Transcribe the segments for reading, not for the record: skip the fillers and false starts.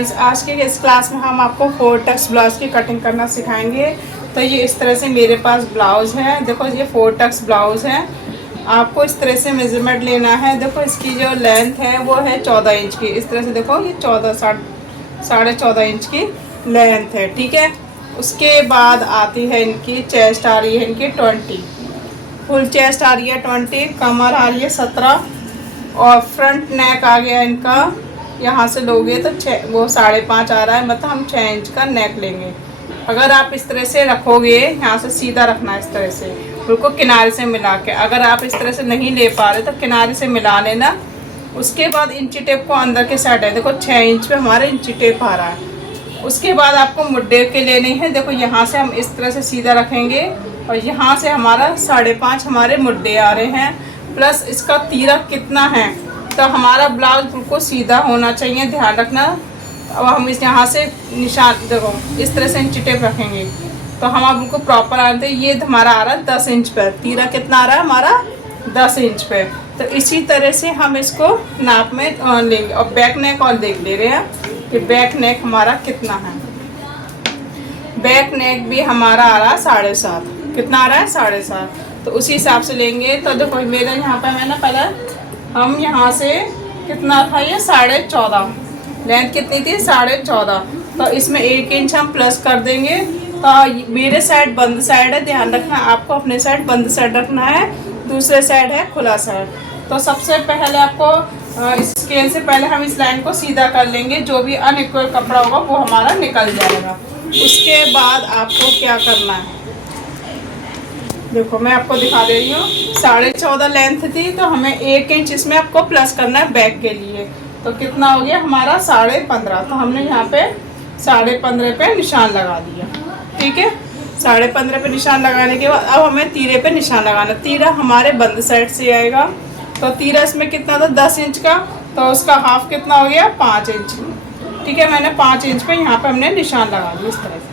Friends, आज के इस क्लास में हम आपको 4 टक्स ब्लाउज की कटिंग करना सिखाएंगे। तो ये इस तरह से मेरे पास ब्लाउज है। देखो ये 4 टक्स ब्लाउज है। आपको इस तरह से मेजरमेंट लेना है। देखो इसकी जो लेंथ है वो है 14 इंच की। इस तरह से देखो ये 14.5 इंच की लेंथ है, ठीक है। उसके बाद आती है इनकी चेस्ट, आ रही है इनकी 20, फुल चेस्ट आ रही है 20, कमर आ रही है 17 और फ्रंट नेक आ गया इनका, यहाँ से लोगे तो 5.5 आ रहा है, मतलब हम 6 इंच का नेक लेंगे। अगर आप इस तरह से रखोगे, यहाँ से सीधा रखना है इस तरह से, बिल्कुल किनारे से मिला के। अगर आप इस तरह से नहीं ले पा रहे तो किनारे से मिला लेना। उसके बाद इंची टेप को अंदर के साइड है, देखो 6 इंच पे हमारा इंची टेप आ रहा है। उसके बाद आपको मुड्डे के लेने हैं। देखो यहाँ से हम इस तरह से सीधा रखेंगे और यहाँ से हमारा 5.5 हमारे मुड्डे आ रहे हैं, प्लस इसका तीरक कितना है। तो हमारा ब्लाउज बिल्कुल सीधा होना चाहिए, ध्यान रखना। अब हम इस यहाँ से निशान, देखो इस तरह से इंची टेप रखेंगे तो हम बिल्कुल प्रॉपर आते हैं। ये हमारा आ रहा है 10 इंच पर, तीरक कितना आ रहा है हमारा 10 इंच पे। तो इसी तरह से हम इसको नाप में लेंगे। और बैक नेक और देख ले रहे हैं कि बैक नेक हमारा कितना है। बैक नेक भी हमारा आ रहा है 7.5, कितना आ रहा है 7.5। तो उसी हिसाब से लेंगे। तो देखो मेरे यहाँ पर है ना, पहले हम यहाँ से कितना था, ये 14.5, लेंथ कितनी थी 14.5। तो इसमें 1 इंच हम प्लस कर देंगे। तो मेरे साइड बंद साइड है, ध्यान रखना, आपको अपने साइड बंद साइड रखना है, दूसरे साइड है खुला साइड। तो सबसे पहले आपको स्केल से पहले हम इस लाइन को सीधा कर लेंगे। जो भी अनइक्वल कपड़ा होगा वो हमारा निकल जाएगा। उसके बाद आपको क्या करना है, देखो मैं आपको दिखा दे रही हूँ। 14.5 लेंथ थी, तो हमें 1 इंच इसमें आपको प्लस करना है बैक के लिए। तो कितना हो गया हमारा 15.5। तो हमने यहाँ पे 15.5 पे निशान लगा दिया, ठीक है। 15.5 पे निशान लगाने के बाद अब हमें तीरे पे निशान लगाना। तीरा हमारे बंद साइड से आएगा। तो तीरा इसमें कितना था 10 इंच का, तो उसका हाफ कितना हो गया 5 इंच, ठीक है। मैंने 5 इंच पे यहाँ पे हमने निशान लगा दिया इस तरह से।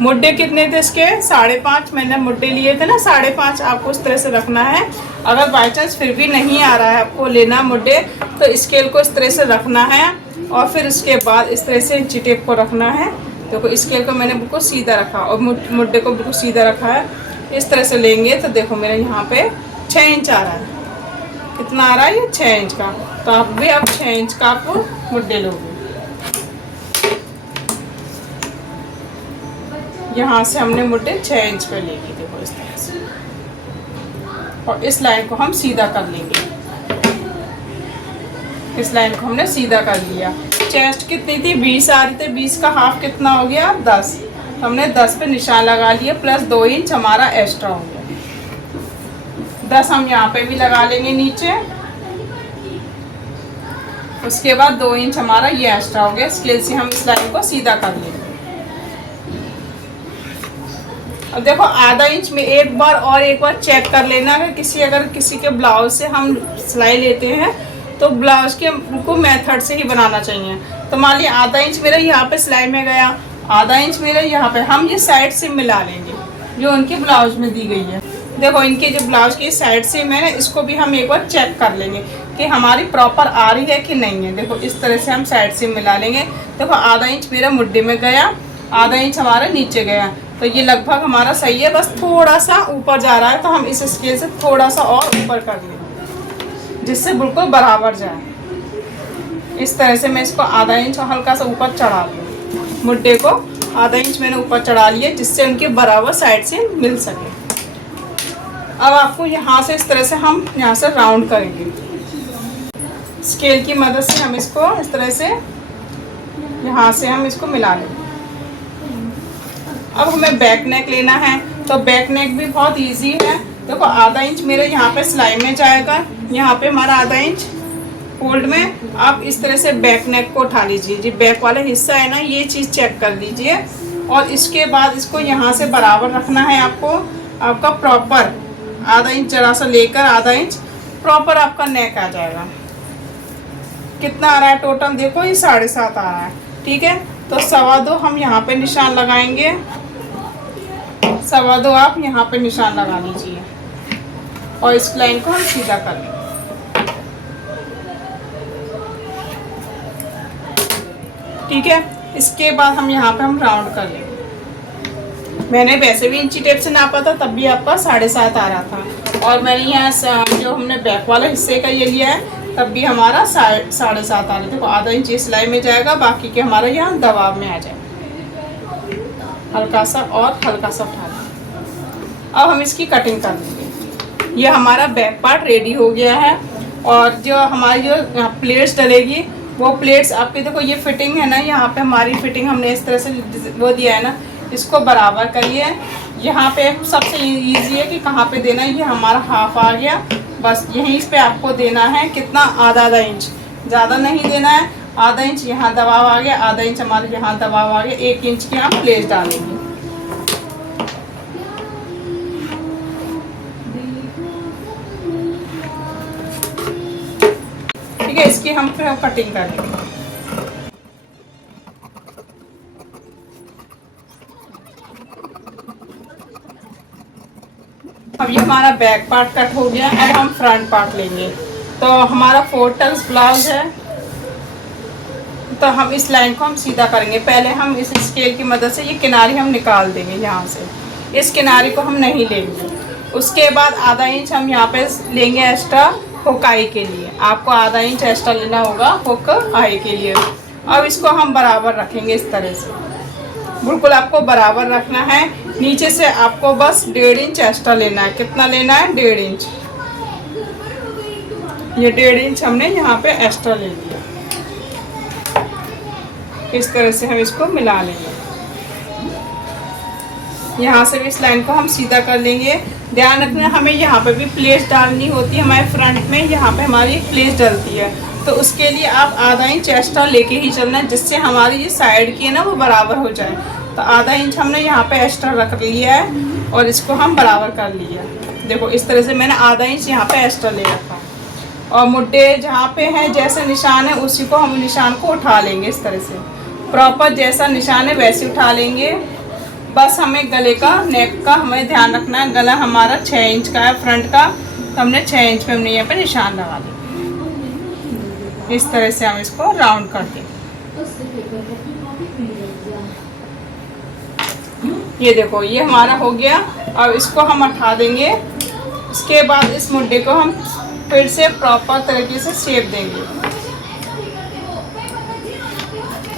मुड्डे कितने थे इसके 5.5, मैंने मुड्डे लिए थे ना 5.5। आपको इस तरह से रखना है। अगर बाई चांस फिर भी नहीं आ रहा है आपको लेना मुड्डे, तो स्केल को इस तरह से रखना है और फिर उसके बाद इस तरह से इंची टेप को रखना है। देखो स्केल को मैंने बिल्कुल सीधा रखा और मुड्डे को बिल्कुल सीधा रखा है। इस तरह से लेंगे तो देखो मेरा यहाँ पे 6 इंच आ रहा है। कितना आ रहा है ये 6 इंच का। तो आप भी अब 6 इंच का आप मुड्डे लोगे। यहाँ से हमने मुड्डे 6 इंच पे ले लिए, देखो इस तरह से। और इस लाइन को हम सीधा कर लेंगे। इस लाइन को हमने सीधा कर लिया। चेस्ट कितनी थी 20 आ रही थी, 20 का हाफ कितना हो गया 10। तो हमने 10 पे निशान लगा लिया, प्लस 2 इंच हमारा एक्स्ट्रा हो गया। 10 हम यहाँ पे भी लगा लेंगे नीचे। उसके बाद 2 इंच हमारा ये एक्स्ट्रा हो गया। स्केल से हम इस लाइन को सीधा कर लेंगे। अब देखो आधा इंच में एक बार चेक कर लेना। अगर किसी के ब्लाउज से हम सिलाई लेते हैं तो ब्लाउज के को मेथड से ही बनाना चाहिए। तो मान लिया आधा इंच मेरा यहाँ पे सिलाई में गया, आधा इंच मेरा यहाँ पे, हम ये साइड से मिला लेंगे जो उनके ब्लाउज में दी गई है। देखो इनके जो ब्लाउज की साइड से मैंने इसको भी हम एक बार चेक कर लेंगे कि हमारी प्रॉपर आ रही है कि नहीं है। देखो इस तरह से हम साइड से मिला लेंगे। देखो आधा इंच मेरा मुड्डे में गया, आधा इंच हमारा नीचे गया, तो ये लगभग हमारा सही है। बस थोड़ा सा ऊपर जा रहा है, तो हम इस स्केल से थोड़ा सा और ऊपर कर लेंगे जिससे बिल्कुल बराबर जाए। इस तरह से मैं इसको आधा इंच हल्का सा ऊपर चढ़ा लूँ। मुड्डे को आधा इंच मैंने ऊपर चढ़ा लिया जिससे उनके बराबर साइड से मिल सके। अब आपको यहाँ से इस तरह से हम यहाँ से राउंड करेंगे। स्केल की मदद से हम इसको इस तरह से यहाँ से हम इसको मिला लेंगे। अब हमें बैक नेक लेना है। तो बैक नेक भी बहुत इजी है। देखो आधा इंच मेरे यहाँ पे सिलाई में जाएगा, यहाँ पे हमारा आधा इंच फोल्ड में। आप इस तरह से बैक नेक को उठा लीजिए, जी बैक वाला हिस्सा है ना, ये चीज़ चेक कर लीजिए। और इसके बाद इसको यहाँ से बराबर रखना है आपको। आपका प्रॉपर आधा इंच जरा सा लेकर आधा इंच प्रॉपर आपका नेक आ जाएगा। कितना आ रहा है टोटल, देखो ये 7.5 आ रहा है, ठीक है। तो 2.25 हम यहाँ पे निशान लगाएंगे। 2.25 आप यहाँ पे निशान लगा लीजिए और इस लाइन को हम सीधा कर लेंगे। ठीक है। इसके बाद हम यहाँ पे हम राउंड कर लेंगे। मैंने वैसे भी इंची टेप से नापा था, तब भी आपका 7.5 आ रहा था, और मैंने यहाँ जो हमने बैक वाला हिस्से का ये लिया है, तब भी हमारा 7.5 आ रहा है। देखो आधा इंच सिलाई में जाएगा, बाकी के हमारा यहाँ दबाव में आ जाएगा। हल्का सा और हल्का सा उठा लेंगे। अब हम इसकी कटिंग कर लेंगे। ये हमारा बैक पार्ट रेडी हो गया है, और जो हमारी जो प्लेट्स डलेगी वो प्लेट्स आपके देखो ये फिटिंग है ना, यहाँ पे हमारी फिटिंग हमने इस तरह से वो दिया है ना, इसको बराबर करिए। यहाँ पे सबसे इजी है कि कहाँ पे देना है। ये हमारा हाफ आ गया, बस यहीं पे आपको देना है कितना, आधा इंच, ज़्यादा नहीं देना है। आधा इंच यहाँ दबाव आ गया, आधा इंच हमारे यहाँ दबाव आ गया, 1 इंच की हम प्लेट डालेंगे। ठीक है, इसकी हम फिर कटिंग करेंगे। अब ये हमारा बैक पार्ट कट हो गया। अब हम फ्रंट पार्ट लेंगे। तो हमारा 4 टक्स ब्लाउज है, तो हम इस लाइन को हम सीधा करेंगे। पहले हम इस स्केल की मदद से ये किनारी हम निकाल देंगे। यहाँ से इस किनारी को हम नहीं लेंगे। उसके बाद आधा इंच हम यहाँ पे लेंगे एक्स्ट्रा हुक आई के लिए। आपको आधा इंच एक्स्ट्रा लेना होगा हुक आई के लिए। अब इसको हम बराबर रखेंगे इस तरह से, बिल्कुल आपको बराबर रखना है। नीचे से आपको बस 1.5 इंच एक्स्ट्रा लेना है। कितना लेना है? 1.5 इंच। ये 1.5 इंच हमने यहाँ पे एक्स्ट्रा ले लिया। इस तरह से हम इसको मिला लेंगे। यहाँ से भी इस लाइन को हम सीधा कर लेंगे। ध्यान रखना, हमें यहाँ पे भी प्लेट्स डालनी होती है। हमारे फ्रंट में यहाँ पे हमारी प्लेट्स डलती है, तो उसके लिए आप आधा इंच एक्स्ट्रा लेके ही चलना है, जिससे हमारी ये साइड की है ना वो बराबर हो जाए। तो आधा इंच हमने यहाँ पे एक्स्ट्रा रख लिया है और इसको हम बराबर कर लिया। देखो इस तरह से मैंने आधा इंच यहाँ पे एक्स्ट्रा ले रखा। और मुड्ढे जहाँ पे हैं जैसे निशान है उसी को हम निशान को उठा लेंगे। इस तरह से प्रॉपर जैसा निशान है वैसे उठा लेंगे। बस हमें गले का, नेक का हमें ध्यान रखना है। गला हमारा 6 इंच का है फ्रंट का, तो हमने 6 इंच पे हमने यहाँ पे निशान लगा दिया। इस तरह से हम इसको राउंड कर देंगे। ये देखो ये हमारा हो गया। अब इसको हम उठा देंगे। इसके बाद इस मुड्ढे को हम फिर से प्रॉपर तरीके से शेप देंगे।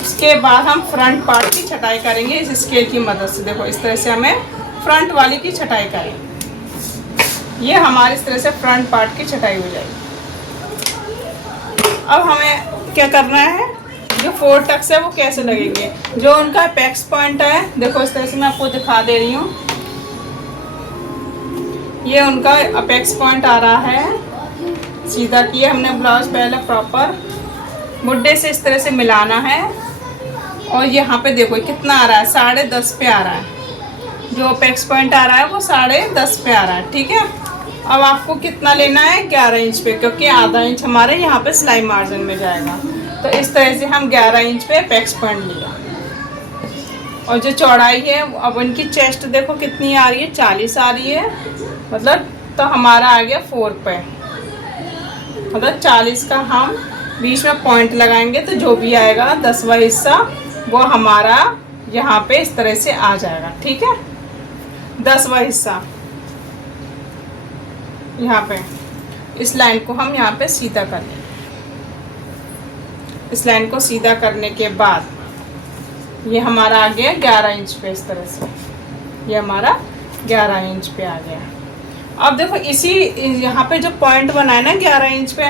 उसके बाद हम फ्रंट पार्ट की छटाई करेंगे इस स्केल की मदद से। देखो इस तरह से हमें फ्रंट वाली की छटाई करेंगे। ये हमारे इस तरह से फ्रंट पार्ट की छटाई हो जाएगी। अब हमें क्या करना है, जो 4 टक्स है वो कैसे लगेंगे। जो उनका अपेक्स पॉइंट है, देखो इस तरह से मैं आपको दिखा दे रही हूँ। ये उनका अपेक्स पॉइंट आ रहा है। सीधा किया हमने ब्लाउज पहले प्रॉपर मुड्ढे से इस तरह से मिलाना है। और यहाँ पे देखो कितना आ रहा है, 10.5 पे आ रहा है। जो अपेक्स पॉइंट आ रहा है वो 10.5 पे आ रहा है। ठीक है, अब आपको कितना लेना है, 11 इंच पे, क्योंकि आधा इंच हमारे यहाँ पे सिलाई मार्जिन में जाएगा। तो इस तरह से हम 11 इंच पे अपेक्स पॉइंट लिया। और जो चौड़ाई है, अब उनकी चेस्ट देखो कितनी आ रही है, 40 आ रही है, मतलब तो हमारा आ गया 4 पे। मतलब 40 का हम बीच में पॉइंट लगाएंगे, तो जो भी आएगा 10वां हिस्सा वो हमारा यहाँ पे इस तरह से आ जाएगा। ठीक है, 10वां हिस्सा यहाँ पे। इस लाइन को हम यहाँ पे सीधा कर लेंगे। इस लाइन को सीधा करने के बाद ये हमारा आ गया 11 इंच पे। इस तरह से ये हमारा 11 इंच पे आ गया। अब देखो इसी यहाँ पे जो पॉइंट बनाया ना 11 इंच पे,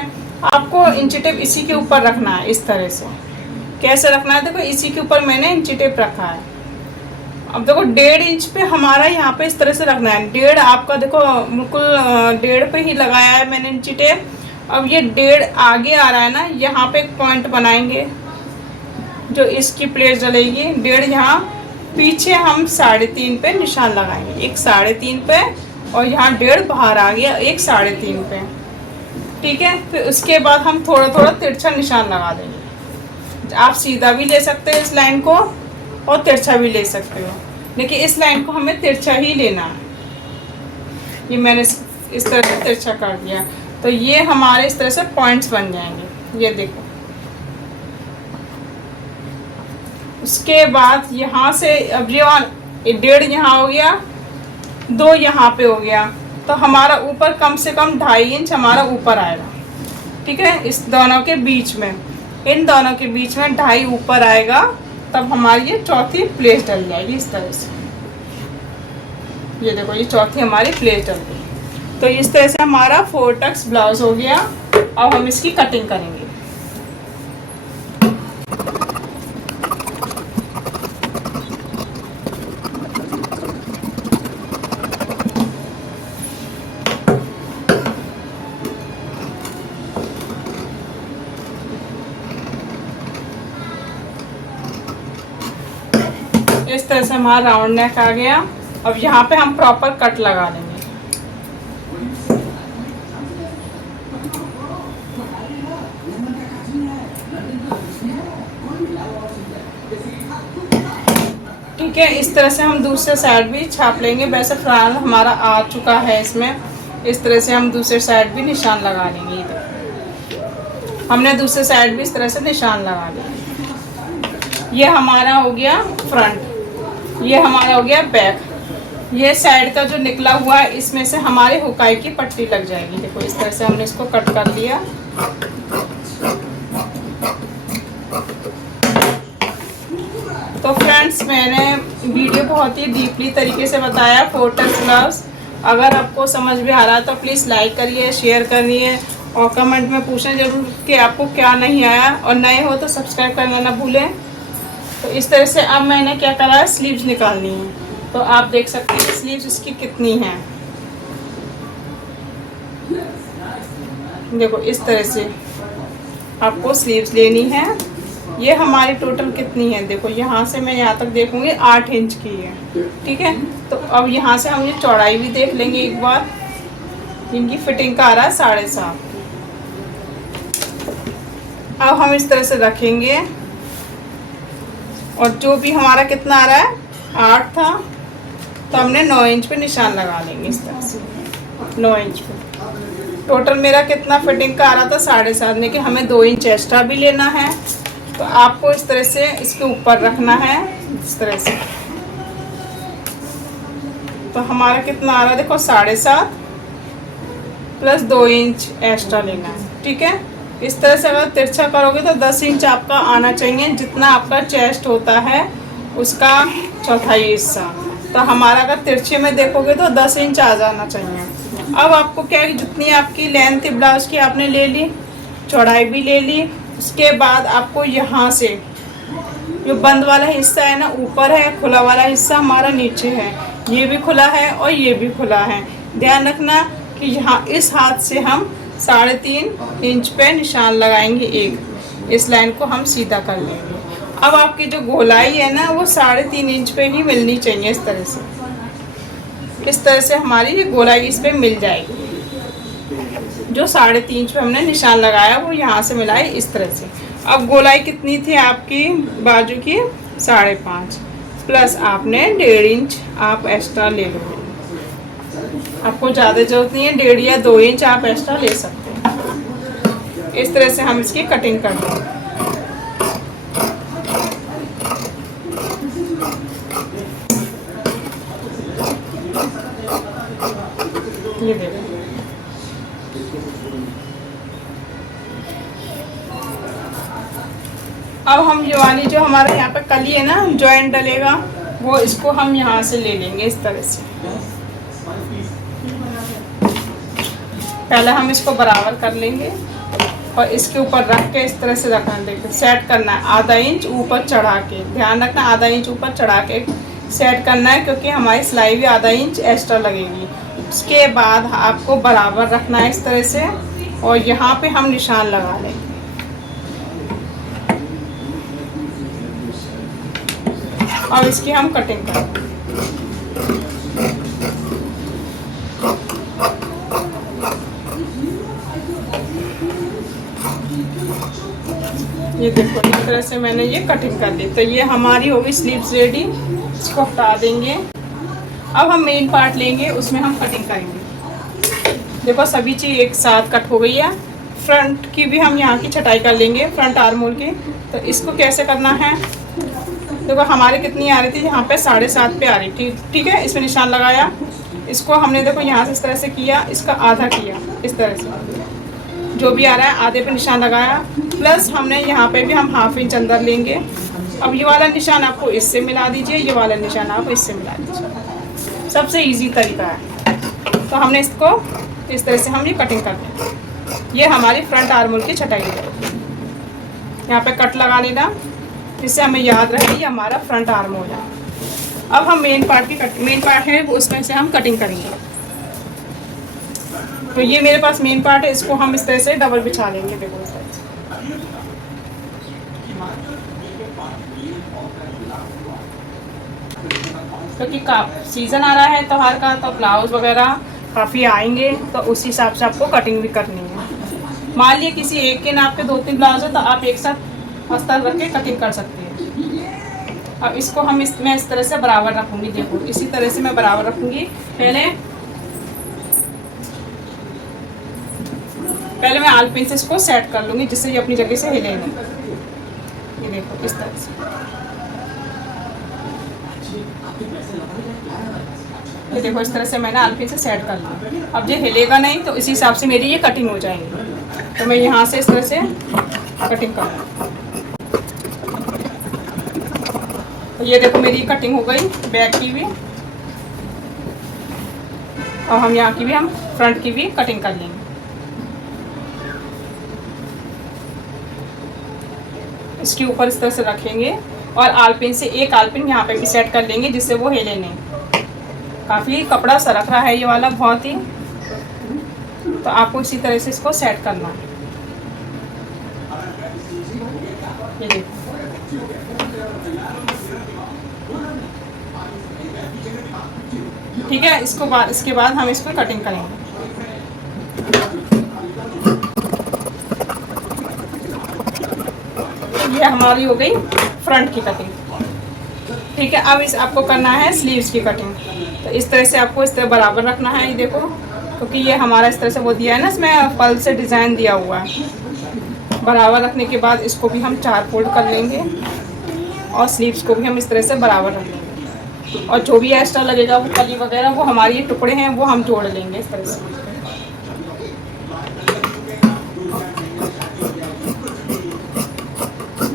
आपको इंची टेप इसी के ऊपर रखना है। इस तरह से कैसे रखना है, देखो इसी के ऊपर मैंने इंची टेप रखा है। अब देखो 1.5 इंच पे हमारा यहाँ पे इस तरह से रखना है। 1.5 आपका देखो बिल्कुल 1.5 पे ही लगाया है मैंने इंची टेप। अब ये 1.5 आगे आ रहा है ना, यहाँ पे एक पॉइंट बनाएंगे जो इसकी प्लेट जलेगी। 1.5 यहाँ पीछे हम 3.5 पे निशान लगाएंगे। एक 3.5 पे और यहाँ 1.5 बाहर आ गया, एक 3.5 पे। ठीक है, फिर उसके बाद हम थोड़ा थोड़ा तिरछा निशान लगा देंगे। आप सीधा भी ले सकते हो इस लाइन को और तिरछा भी ले सकते हो, लेकिन इस लाइन को हमें तिरछा ही लेना है। ये मैंने इस तरह से तिरछा कर दिया, तो ये हमारे इस तरह से पॉइंट्स बन जाएंगे। ये देखो उसके बाद यहाँ से अब ये 1.5 यहाँ हो गया, 2 यहाँ पे हो गया, तो हमारा ऊपर कम से कम 2.5 इंच हमारा ऊपर आएगा। ठीक है, इस दोनों के बीच में, इन दोनों के बीच में 2.5 ऊपर आएगा, तब हमारी ये चौथी प्लेट डल जाएगी इस तरह से। ये देखो ये चौथी हमारी प्लेट डल गई। तो इस तरह से हमारा 4 टक्स ब्लाउज हो गया। अब हम इसकी कटिंग करेंगे। इस तरह से हमारा राउंड नेक आ गया। अब यहाँ पे हम प्रॉपर कट लगा लेंगे। ठीक है, इस तरह से हम दूसरे साइड भी छाप लेंगे। वैसे फिलहाल हमारा आ चुका है इसमें। इस तरह से हम दूसरे साइड भी निशान लगा लेंगे। हमने दूसरे साइड भी इस तरह से निशान लगा लिया। ये हमारा हो गया फ्रंट, ये हमारा हो गया बैक। ये साइड का जो निकला हुआ है इसमें से हमारे हुकाई की पट्टी लग जाएगी। देखो इस तरह से हमने इसको कट कर दिया। तो फ्रेंड्स, मैंने वीडियो बहुत ही डीपली तरीके से बताया 4 टक्स ब्लाउज। अगर आपको समझ में आ रहा है तो प्लीज़ लाइक करिए, शेयर करिए और कमेंट में पूछें ज़रूर कि आपको क्या नहीं आया, और नए हो तो सब्सक्राइब करना ना भूलें। तो इस तरह से अब मैंने क्या करा है, स्लीव्स निकालनी है। तो आप देख सकते हैं स्लीव्स इसकी कितनी हैं। देखो इस तरह से आपको स्लीव्स लेनी है। ये हमारी टोटल कितनी है, देखो यहाँ से मैं यहाँ तक देखूंगी 8 इंच की है। ठीक है, तो अब यहाँ से हम ये चौड़ाई भी देख लेंगे एक बार। इनकी फिटिंग का आ रहा है 7.5। अब हम इस तरह से रखेंगे, और जो भी हमारा कितना आ रहा है 8 था, तो हमने 9 इंच पे निशान लगा लेंगे इस तरह से। 9 इंच पे टोटल मेरा कितना फिटिंग का आ रहा था 7.5, लेकिन हमें 2 इंच एक्स्ट्रा भी लेना है। तो आपको इस तरह से इसके ऊपर रखना है इस तरह से। तो हमारा कितना आ रहा है, देखो 7.5 प्लस 2 इंच एक्स्ट्रा लेना है। ठीक है, इस तरह से अगर तिरछा करोगे तो 10 इंच आपका आना चाहिए, जितना आपका चेस्ट होता है उसका चौथाई हिस्सा। तो हमारा अगर तिरछे में देखोगे तो 10 इंच आ जाना चाहिए। अब आपको क्या है, जितनी आपकी लेंथ थी ब्लाउज की आपने ले ली, चौड़ाई भी ले ली। उसके बाद आपको यहाँ से जो बंद वाला हिस्सा है ना ऊपर है, खुला वाला हिस्सा हमारा नीचे है। ये भी खुला है और ये भी खुला है। ध्यान रखना कि यहाँ इस हाथ से हम 3.5 इंच पे निशान लगाएंगे एक। इस लाइन को हम सीधा कर लेंगे। अब आपकी जो गोलाई है ना वो 3.5 इंच पे ही मिलनी चाहिए इस तरह से। इस तरह से हमारी ये गोलाई इस पे मिल जाएगी। जो 3.5 इंच पे हमने निशान लगाया वो यहाँ से मिलाए इस तरह से। अब गोलाई कितनी थी आपकी बाजू की 5.5, प्लस आपने 1.5 इंच आप एक्स्ट्रा ले लो। आपको ज़्यादा जरूरत नहीं है, 1.5 या 2 इंच आप एक्स्ट्रा ले सकते हैं। इस तरह से हम इसकी कटिंग कर देंगे। ये देखो अब हम ये वाली जो हमारे यहाँ पे कली है ना जॉइंट डलेगा, वो इसको हम यहाँ से ले लेंगे इस तरह से। पहले हम इसको बराबर कर लेंगे और इसके ऊपर रख के इस तरह से रखना है। देखो सेट करना है 1/2 इंच ऊपर चढ़ा के। ध्यान रखना 1/2 इंच ऊपर चढ़ा के सेट करना है, क्योंकि हमारी सिलाई भी 1/2 इंच एक्स्ट्रा लगेगी। उसके बाद आपको बराबर रखना है इस तरह से, और यहाँ पे हम निशान लगा लेंगे। और इसकी हम कटिंग करेंगे। ये देखो इस तरह से मैंने ये कटिंग कर दी। तो ये हमारी होगी स्लीव्स रेडी। इसको हटा देंगे। अब हम मेन पार्ट लेंगे, उसमें हम कटिंग करेंगे। देखो सभी चीज़ एक साथ कट हो गई है। फ्रंट की भी हम यहाँ की छटाई कर लेंगे, फ्रंट आर्म होल की। तो इसको कैसे करना है, देखो हमारे कितनी आ रही थी, यहाँ पे 7.5 पे आ रही थी। ठीक है, इसमें निशान लगाया, इसको हमने देखो यहाँ से इस तरह से किया, इसका आधा किया इस तरह से, जो भी आ रहा है आधे पे निशान लगाया, प्लस हमने यहाँ पे भी हम 1/2 इंच अंदर लेंगे। अब ये वाला निशान आपको इससे मिला दीजिए, ये वाला निशान आप इससे मिला दीजिए, सबसे इजी तरीका है। तो हमने इसको इस तरह से हम ये कटिंग कर दें। ये हमारी फ्रंट आर्म होल की छटाई है। यहाँ पे कट लगा लेना, जिससे हमें याद रहे ये हमारा फ्रंट आर्म होल है। अब हम मेन पार्ट है वो उसमें से हम कटिंग करेंगे। तो ये मेरे पास मेन पार्ट है, इसको हम इस तरह से डबल बिछा लेंगे। देखो इस तरह से, क्योंकि सीज़न आ रहा है त्योहार का, तो ब्लाउज वगैरह काफ़ी आएंगे, तो उस हिसाब से आपको कटिंग भी करनी है। मान लिया किसी एक के नाप के 2-3 ब्लाउज है, तो आप एक साथ अस्तर रख के कटिंग कर सकते हैं। अब इसको हम मैं इस तरह से बराबर रखूँगी। देखो इसी तरह से मैं बराबर रखूँगी। पहले मैं आल पिन से इसको सेट कर लूँगी, जिससे ये अपनी जगह से हिले नहीं। ये देखो इस तरह से, ये देखो इस तरह से मैंने आल पिन से सेट कर लिया। अब ये हिलेगा नहीं, तो इसी हिसाब से मेरी ये कटिंग हो जाएगी। तो मैं यहाँ से इस तरह से कटिंग करूँगी। तो ये देखो मेरी कटिंग हो गई, बैक की भी, और हम यहाँ की भी, हम फ्रंट की भी कटिंग कर लेंगे। इसके ऊपर इस तरह से रखेंगे, और आलपिन से एक आलपिन यहाँ पे भी सेट कर लेंगे, जिससे वो हिले नहीं। काफ़ी कपड़ा सरक रहा है ये वाला बहुत ही, तो आपको इसी तरह से इसको सेट करना है। ये देखो, ठीक है। इसके बाद हम इसको कटिंग करेंगे। ये हमारी हो गई फ्रंट की कटिंग। ठीक है, अब आपको करना है स्लीव्स की कटिंग। तो इस तरह से आपको इस तरह बराबर रखना है। ये देखो, क्योंकि ये हमारा इस तरह से वो दिया है ना, इसमें पल से डिज़ाइन दिया हुआ है। बराबर रखने के बाद इसको भी हम 4 फोल्ड कर लेंगे, और स्लीव्स को भी हम इस तरह से बराबर रख लेंगे। और जो भी एक्स्ट्रा लगेगा, वो कली वगैरह, वो हमारी टुकड़े हैं, वो हम जोड़ लेंगे इस तरह से।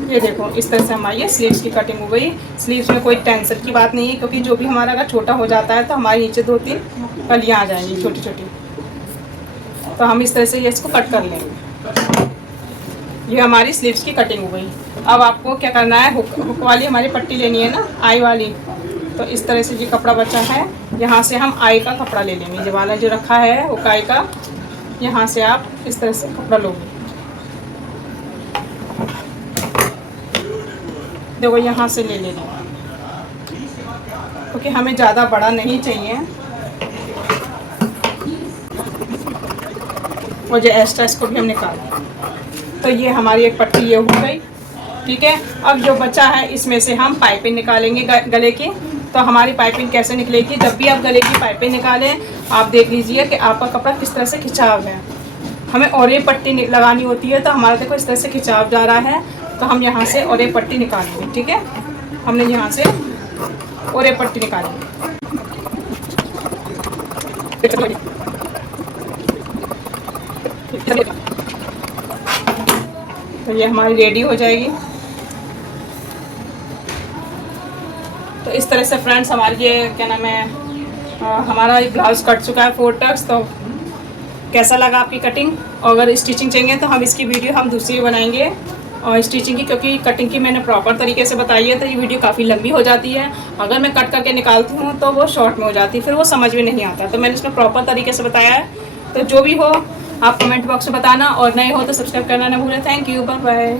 ये देखो इस तरह से हमारी ये स्लीव्स की कटिंग हो गई। स्लीव्स में कोई टेंशन की बात नहीं है, क्योंकि जो भी हमारा अगर छोटा हो जाता है, तो हमारे नीचे 2-3 कलियाँ आ जाएंगी छोटी छोटी। तो हम इस तरह से ये इसको कट कर लेंगे। ये हमारी स्लीव्स की कटिंग हो गई। अब आपको क्या करना है, हुक वाली हमारी पट्टी लेनी है ना, आई वाली। तो इस तरह से ये कपड़ा बचा है, यहाँ से हम आई का कपड़ा ले लेंगे। ये वाला जो रखा है हुक आई का, यहाँ से आप इस तरह से कपड़ा लोगे। देखो यहाँ से ले लेना, क्योंकि हमें ज़्यादा बड़ा नहीं चाहिए। और जो एक्स्ट्रा, इसको भी हम निकाल दें। तो ये हमारी एक पट्टी ये हो गई। ठीक है, अब जो बचा है, इसमें से हम पाइपिंग निकालेंगे गले की। तो हमारी पाइपिंग कैसे निकलेगी, जब भी आप गले की पाइपिंग निकालें, आप देख लीजिए कि आपका कपड़ा किस तरह से खिंचाव है। हमें और ये पट्टी लगानी होती है, तो हमारा देखो इस तरह से खिंचाव जा रहा है, तो हम यहाँ से और ये पट्टी निकालेंगे। ठीक है, हमने यहाँ से और ये पट्टी निकाली। तो ये हमारी रेडी हो जाएगी। तो इस तरह से फ्रेंड्स हमारी ये क्या नाम है, हमारा ये ब्लाउज़ कट चुका है 4 टक्स। तो कैसा लगा आपकी कटिंग? और अगर स्टिचिंग चाहिए तो हम इसकी वीडियो हम दूसरी बनाएंगे और स्टिचिंग की, क्योंकि कटिंग की मैंने प्रॉपर तरीके से बताई है, तो ये वीडियो काफ़ी लंबी हो जाती है। अगर मैं कट करके निकालती हूँ तो वो शॉर्ट में हो जाती है, फिर वो समझ में नहीं आता। तो मैंने इसमें प्रॉपर तरीके से बताया है। तो जो भी हो आप कमेंट बॉक्स में बताना, और नए हो तो सब्सक्राइब करना ना भूलें। Thank you, bye bye.